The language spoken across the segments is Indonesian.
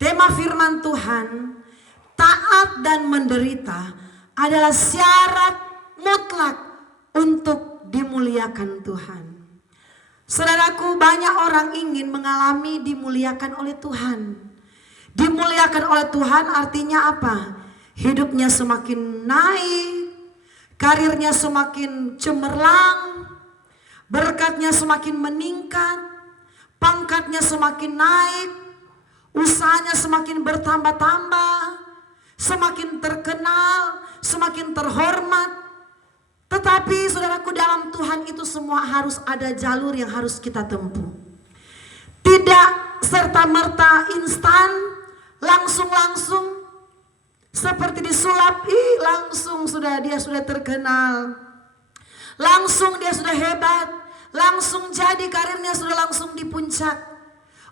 Tema firman Tuhan, taat dan menderita adalah syarat mutlak untuk dimuliakan Tuhan. Saudaraku, banyak orang ingin mengalami dimuliakan oleh Tuhan. Dimuliakan oleh Tuhan artinya apa? Hidupnya semakin naik, karirnya semakin cemerlang, berkatnya semakin meningkat, pangkatnya semakin naik, usahanya semakin bertambah-tambah, semakin terkenal, semakin terhormat. Tetapi saudaraku, dalam Tuhan itu semua harus ada jalur yang harus kita tempuh. Tidak serta-merta instan, langsung-langsung seperti disulap, langsung dia sudah terkenal. Langsung dia sudah hebat, langsung jadi karirnya sudah langsung di puncak.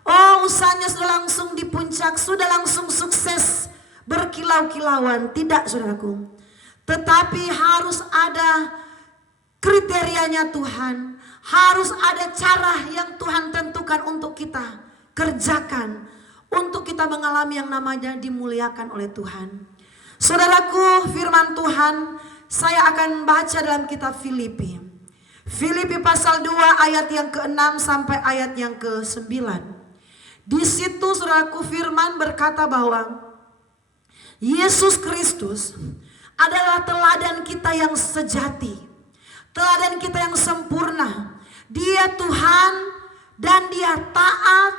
Oh, usahanya sudah langsung di puncak, sudah langsung sukses berkilau-kilauan. Tidak, saudaraku. Tetapi harus ada kriterianya Tuhan. Harus ada cara yang Tuhan tentukan untuk kita kerjakan. Untuk kita mengalami yang namanya dimuliakan oleh Tuhan. Saudaraku, firman Tuhan saya akan baca dalam kitab Filipi. Filipi pasal 2 ayat yang ke-6 sampai ayat yang ke-9. Di situ saudaraku, firman berkata bahwa Yesus Kristus adalah teladan kita yang sejati, teladan kita yang sempurna. Dia Tuhan dan dia taat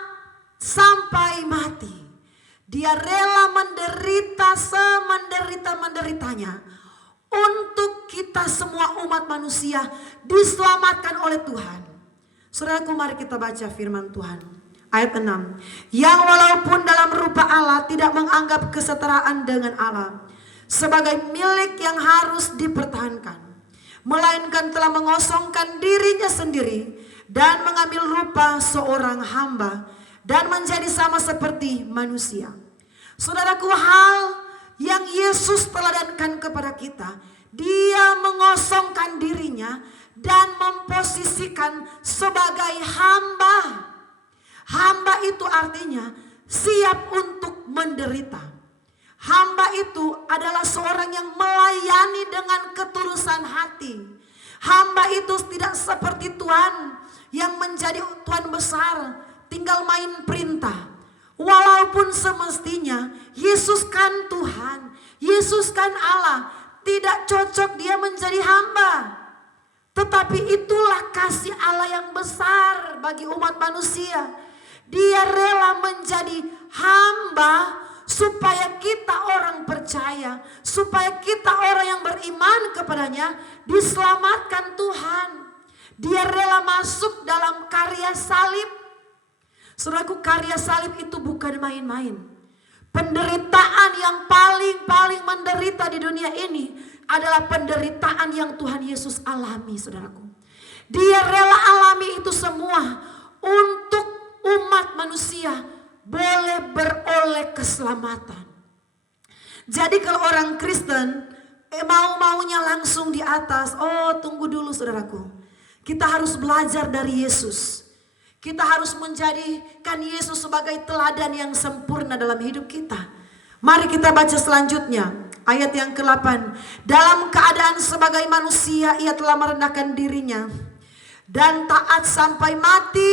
sampai mati. Dia rela menderita semenderita-menderitanya untuk kita semua umat manusia diselamatkan oleh Tuhan. Saudaraku, mari kita baca firman Tuhan. Ayat 6. Yang walaupun dalam rupa Allah tidak menganggap kesetaraan dengan Allah sebagai milik yang harus dipertahankan, melainkan telah mengosongkan dirinya sendiri dan mengambil rupa seorang hamba dan menjadi sama seperti manusia. Saudaraku, hal yang Yesus teladankan kepada kita, dia mengosongkan dirinya dan memposisikan sebagai hamba. Hamba itu artinya siap untuk menderita. Hamba itu adalah seorang yang melayani dengan ketulusan hati. Hamba itu tidak seperti Tuhan yang menjadi Tuhan besar, tinggal main perintah. Walaupun semestinya Yesus kan Tuhan, Yesus kan Allah, tidak cocok dia menjadi hamba. Tetapi itulah kasih Allah yang besar bagi umat manusia. Dia rela menjadi hamba supaya kita orang percaya, supaya kita orang yang beriman kepadanya diselamatkan Tuhan. Dia rela masuk dalam karya salib. Saudaraku, karya salib itu bukan main-main. Penderitaan yang paling menderita di dunia ini adalah penderitaan yang Tuhan Yesus alami, saudaraku. Dia rela alami itu semua untuk umat manusia boleh beroleh keselamatan. Jadi kalau orang Kristen mau-maunya langsung di atas, oh tunggu dulu saudaraku. Kita harus belajar dari Yesus. Kita harus menjadikan Yesus sebagai teladan yang sempurna dalam hidup kita. Mari kita baca selanjutnya. Ayat yang ke-8. Dalam keadaan sebagai manusia ia telah merendahkan dirinya dan taat sampai mati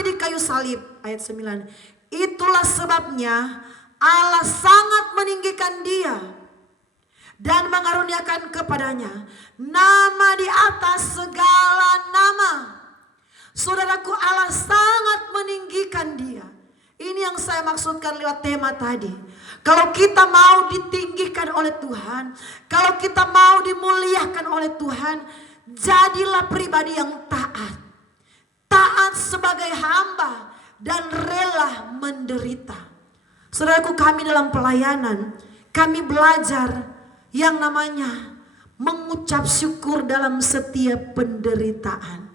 di kayu salib. Ayat 9. Itulah sebabnya Allah sangat meninggikan dia dan mengaruniakan kepadanya nama di atas segala nama. Saudaraku, Allah sangat meninggikan dia. Ini yang saya maksudkan lewat tema tadi. Kalau kita mau ditinggikan oleh Tuhan, kalau kita mau dimuliakan oleh Tuhan, jadilah pribadi yang taat. Taat sebagai hamba dan rela menderita. Saudaraku, kami dalam pelayanan, kami belajar yang namanya mengucap syukur dalam setiap penderitaan.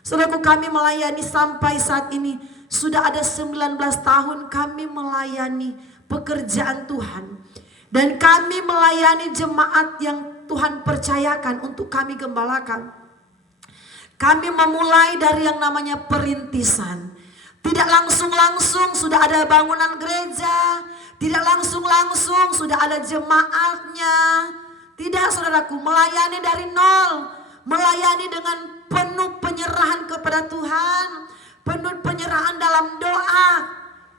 Saudaraku, kami melayani sampai saat ini sudah ada 19 tahun kami melayani pekerjaan Tuhan. Dan kami melayani jemaat yang Tuhan percayakan untuk kami gembalakan. Kami memulai dari yang namanya perintisan. Tidak langsung-langsung sudah ada bangunan gereja, tidak langsung-langsung sudah ada jemaatnya. Tidak, saudaraku, melayani dari nol, melayani dengan penuh penyerahan kepada Tuhan, penuh penyerahan dalam doa.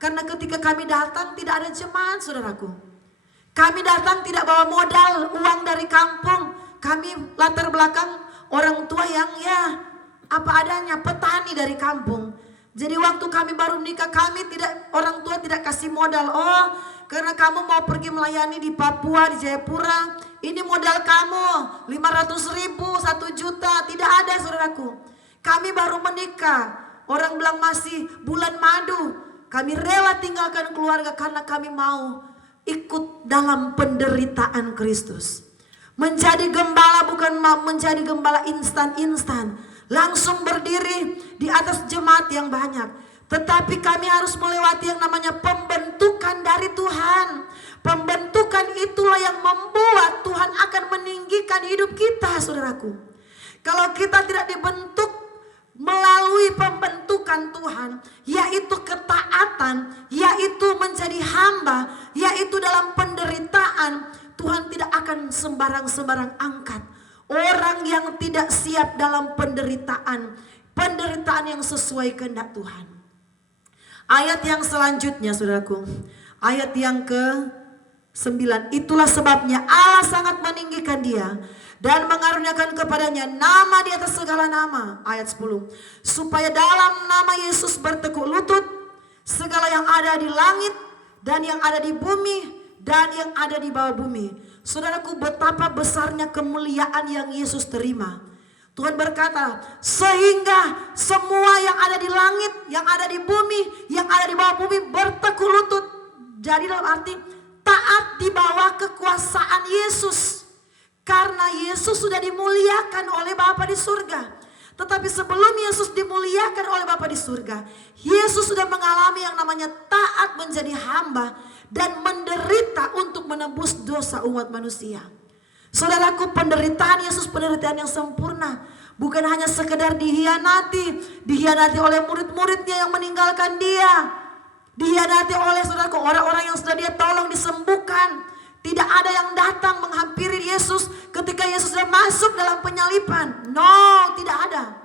Karena ketika kami datang tidak ada jemaat, saudaraku. Kami datang tidak bawa modal, uang dari kampung. Kami latar belakang orang tua yang apa adanya, petani dari kampung. Jadi waktu kami baru menikah, orang tua tidak kasih modal. Oh, karena kamu mau pergi melayani di Papua, di Jayapura, ini modal kamu 500.000, 1 juta. Tidak ada, saudaraku. Kami baru menikah, orang bilang masih bulan madu. Kami rela tinggalkan keluarga karena kami mau ikut dalam penderitaan Kristus. Menjadi gembala bukan menjadi gembala instan-instan, langsung berdiri di atas jemaat yang banyak. Tetapi kami harus melewati yang namanya pembentukan dari Tuhan. Pembentukan itulah yang membuat Tuhan akan meninggikan hidup kita, saudaraku. Kalau kita tidak dibentuk melalui pembentukan Tuhan, yaitu ketaatan, yaitu menjadi hamba, yaitu dalam penderitaan, Tuhan tidak akan sembarang-sembarang angkat orang yang tidak siap dalam penderitaan yang sesuai kehendak Tuhan. Ayat yang selanjutnya, saudaraku, ayat yang ke-9, itulah sebabnya Allah sangat meninggikan dia dan mengaruniakan kepadanya nama di atas segala nama. Ayat 10, supaya dalam nama Yesus bertekuk lutut segala yang ada di langit dan yang ada di bumi dan yang ada di bawah bumi. Saudaraku, betapa besarnya kemuliaan yang Yesus terima. Tuhan berkata, sehingga semua yang ada di langit, yang ada di bumi, yang ada di bawah bumi bertekuk lutut. Jadi dalam arti taat di bawah kekuasaan Yesus. Karena Yesus sudah dimuliakan oleh Bapa di surga. Tetapi sebelum Yesus dimuliakan oleh Bapa di surga, Yesus sudah mengalami yang namanya taat menjadi hamba dan menderita untuk menebus dosa umat manusia. Saudaraku, penderitaan Yesus penderitaan yang sempurna. Bukan hanya sekedar dihianati oleh murid-muridnya yang meninggalkan dia. Dihianati oleh, saudaraku, orang-orang yang sudah dia tolong disembuhkan. Tidak ada yang datang menghampiri Yesus ketika Yesus sudah masuk dalam penyalipan. No, tidak ada.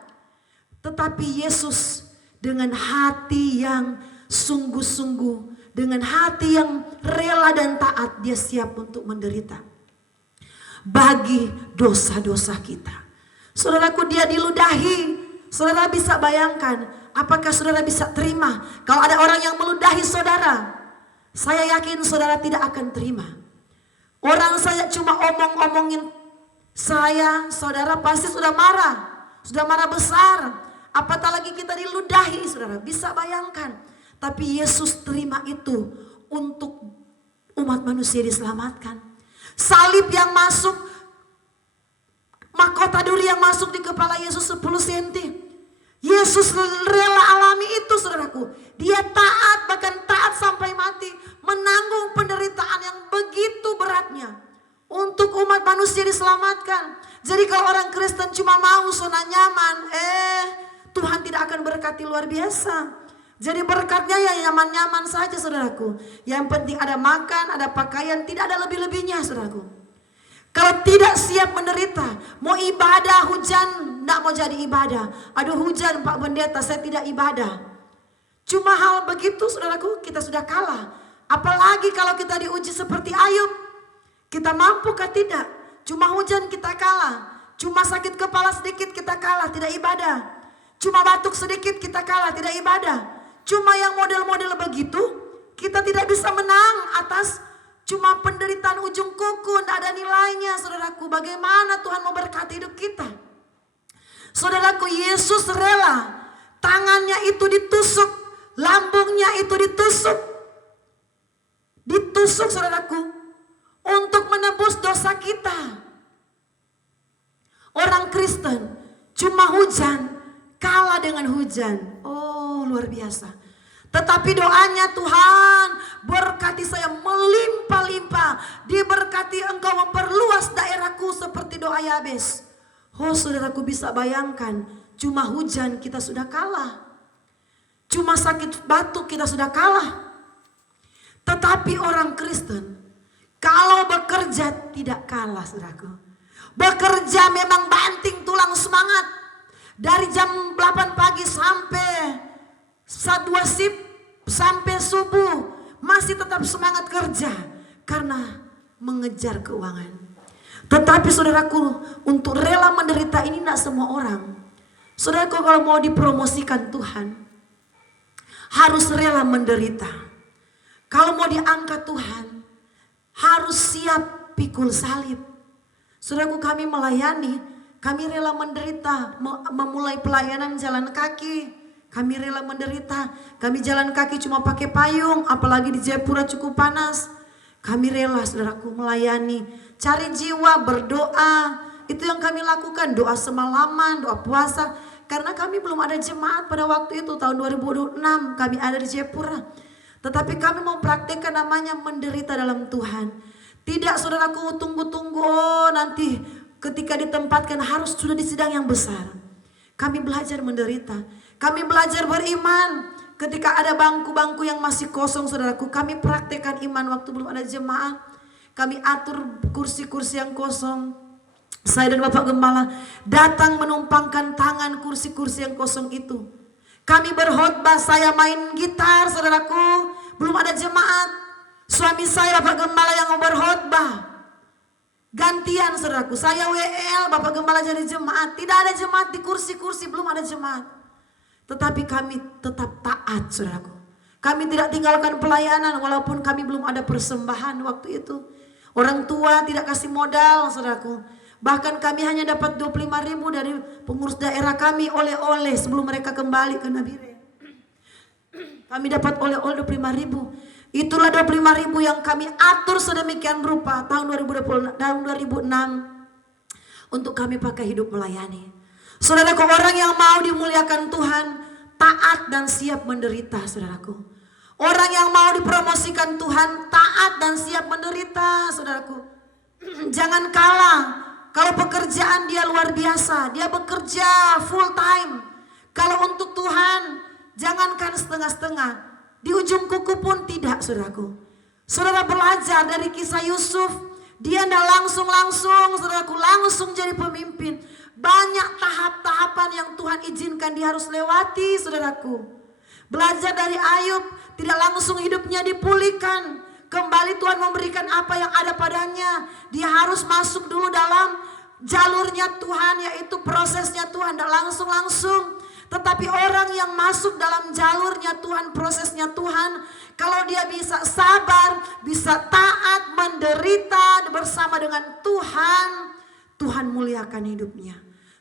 Tetapi Yesus dengan hati yang sungguh-sungguh, dengan hati yang rela dan taat, dia siap untuk menderita bagi dosa-dosa kita. Saudaraku, dia diludahi. Saudara bisa bayangkan, apakah saudara bisa terima kalau ada orang yang meludahi saudara? Saya yakin saudara tidak akan terima. Orang saya cuma omong-omongin saya, saudara pasti sudah marah besar. Apatah lagi kita diludahi, saudara bisa bayangkan. Tapi Yesus terima itu untuk umat manusia diselamatkan. Salib yang masuk, mahkota duri yang masuk di kepala Yesus 10 cm. Yesus rela alami itu, saudaraku. Dia taat, bahkan taat sampai mati, menanggung penderitaan yang begitu beratnya untuk umat manusia diselamatkan. Jadi kalau orang Kristen cuma mau zona nyaman, Tuhan tidak akan berkati luar biasa. Jadi berkatnya ya nyaman-nyaman saja, saudaraku. Yang penting ada makan, ada pakaian, tidak ada lebih-lebihnya, saudaraku. Kalau tidak siap menderita, mau ibadah hujan, tidak mau jadi ibadah. Aduh hujan Pak Pendeta, saya tidak ibadah. Cuma hal begitu, saudaraku, kita sudah kalah. Apalagi kalau kita diuji seperti Ayub. Kita mampukah tidak? Cuma hujan kita kalah. Cuma sakit kepala sedikit kita kalah, tidak ibadah. Cuma batuk sedikit kita kalah, tidak ibadah. Cuma yang model-model begitu, kita tidak bisa menang atas cuma penderitaan ujung kuku, tidak ada nilainya, saudaraku. Bagaimana Tuhan mau berkati hidup kita? Saudaraku, Yesus rela tangannya itu ditusuk, lambungnya itu ditusuk, saudaraku, untuk menebus dosa kita. Orang Kristen cuma hujan, kalah dengan hujan. Oh, luar biasa. Tetapi doanya, Tuhan berkati saya melimpah-limpah. Diberkati engkau memperluas daerahku seperti doa Yabes. Oh, saudaraku bisa bayangkan, cuma hujan kita sudah kalah. Cuma sakit batuk kita sudah kalah. Tetapi orang Kristen kalau bekerja tidak kalah, saudaraku. Bekerja memang banting tulang semangat. Dari jam 8 pagi sampai 2 sip sampai subuh masih tetap semangat kerja karena mengejar keuangan. Tetapi saudaraku, untuk rela menderita ini tidak semua orang. Saudaraku, kalau mau dipromosikan Tuhan harus rela menderita. Kalau mau diangkat Tuhan harus siap pikul salib. Saudaraku, kami melayani, kami rela menderita, memulai pelayanan jalan kaki. Kami rela menderita, kami jalan kaki cuma pakai payung, apalagi di Jayapura cukup panas. Kami rela, saudaraku, melayani, cari jiwa, berdoa. Itu yang kami lakukan, doa semalaman, doa puasa. Karena kami belum ada jemaat pada waktu itu, tahun 2006 kami ada di Jayapura. Tetapi kami mau praktekkan namanya menderita dalam Tuhan. Tidak, saudaraku, tunggu-tunggu, oh nanti ketika ditempatkan harus sudah di sidang yang besar. Kami belajar menderita, kami belajar beriman. Ketika ada bangku-bangku yang masih kosong, saudaraku, kami praktekkan iman waktu belum ada jemaat. Kami atur kursi-kursi yang kosong. Saya dan Bapak Gembala datang menumpangkan tangan kursi-kursi yang kosong itu. Kami berkhotbah, saya main gitar, saudaraku, belum ada jemaat. Suami saya Bapak Gembala yang berkhotbah. Gantian, saudaraku, saya WL, Bapak Gembala jadi jemaat. Tidak ada jemaat di kursi-kursi, belum ada jemaat. Tetapi kami tetap taat, saudaraku. Kami tidak tinggalkan pelayanan walaupun kami belum ada persembahan waktu itu. Orang tua tidak kasih modal, saudaraku. Bahkan kami hanya dapat 25.000 dari pengurus daerah kami oleh-oleh sebelum mereka kembali ke Nabire. Kami dapat oleh-oleh 25.000. Itulah 25.000 yang kami atur sedemikian rupa tahun 2006 untuk kami pakai hidup melayani. Saudaraku, orang yang mau dimuliakan Tuhan taat dan siap menderita, saudaraku. Orang yang mau dipromosikan Tuhan taat dan siap menderita, saudaraku. Jangan kalah. Kalau pekerjaan dia luar biasa, dia bekerja full time. Kalau untuk Tuhan jangankan setengah-setengah, di ujung kuku pun tidak, saudaraku. Saudara belajar dari kisah Yusuf, dia tidak langsung, saudaraku, langsung jadi pemimpin. Banyak tahap-tahapan yang Tuhan izinkan dia harus lewati, saudaraku. Belajar dari Ayub, tidak langsung hidupnya dipulihkan. Kembali Tuhan memberikan apa yang ada padanya. Dia harus masuk dulu dalam jalurnya Tuhan, yaitu prosesnya Tuhan, tidak langsung. Tetapi orang yang masuk dalam jalurnya Tuhan, prosesnya Tuhan, kalau dia bisa sabar, bisa taat, menderita bersama dengan Tuhan, Tuhan muliakan hidupnya.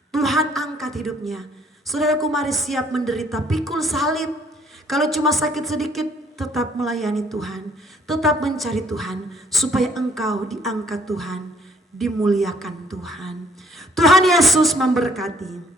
Tuhan angkat hidupnya. Saudaraku, mari siap menderita, pikul salib. Kalau cuma sakit sedikit, tetap melayani Tuhan, tetap mencari Tuhan, supaya engkau diangkat Tuhan, dimuliakan Tuhan. Tuhan Yesus memberkati.